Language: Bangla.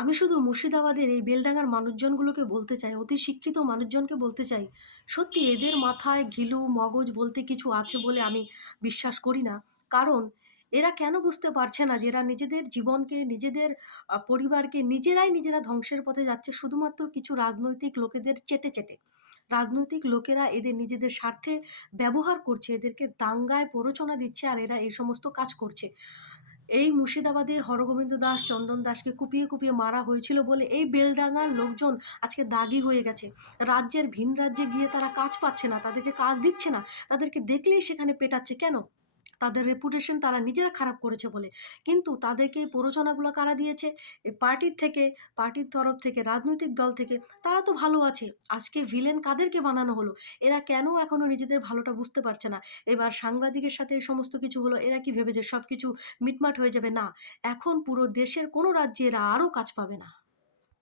আমি শুধু মুর্শিদাবাদের এই বেলডাঙ্গার মানুষজনগুলোকে বলতে চাই, অতি শিক্ষিত মানুষজনকে বলতে চাই, সত্যি এদের মাথায় ঘিলু, মগজ বলতে কিছু আছে বলে আমি বিশ্বাস করি না। কারণ এরা কেন বুঝতে পারছে না যে এরা নিজেদের জীবনকে, নিজেদের পরিবারকে নিজেরা ধ্বংসের পথে যাচ্ছে শুধুমাত্র কিছু রাজনৈতিক লোকেদের চেটে। রাজনৈতিক লোকেরা এদের নিজেদের স্বার্থে ব্যবহার করছে, এদেরকে দাঙ্গায় প্ররোচনা দিচ্ছে আর এরা এই সমস্ত কাজ করছে। এই মুর্শিদাবাদে হরগোবিন্দ দাস, চন্দন দাসকে কুপিয়ে মারা হয়েছিল বলে এই বেলডাঙার লোকজন আজকে দাগী হয়ে গেছে। রাজ্যের ভিন রাজ্যে গিয়ে তারা কাজ পাচ্ছে না, তাদেরকে কাজ দিচ্ছে না। তাদেরকে দেখলেই সেখানে পেটাচ্ছে। কেন? তাদের রেপুটেশন তারা নিজেরা খারাপ করেছে বলে। কিন্তু তাদেরকে এই প্ররোচনাগুলো কারা দিয়েছে? এই পার্টির তরফ থেকে, রাজনৈতিক দল থেকে। তারা তো ভালো আছে। আজকে ভিলেন কাদেরকে বানানো হলো? এরা কেন এখনো নিজেদের ভালোটা বুঝতে পারছে না? এবার সাংবাদিকের সাথে এই সমস্ত কিছু হলো। এরা কি ভেবেছে সবকিছু মিটমাট হয়ে যাবে? না। এখন পুরো দেশের কোনো রাজ্যে এরা আরও কাজ পাবে না।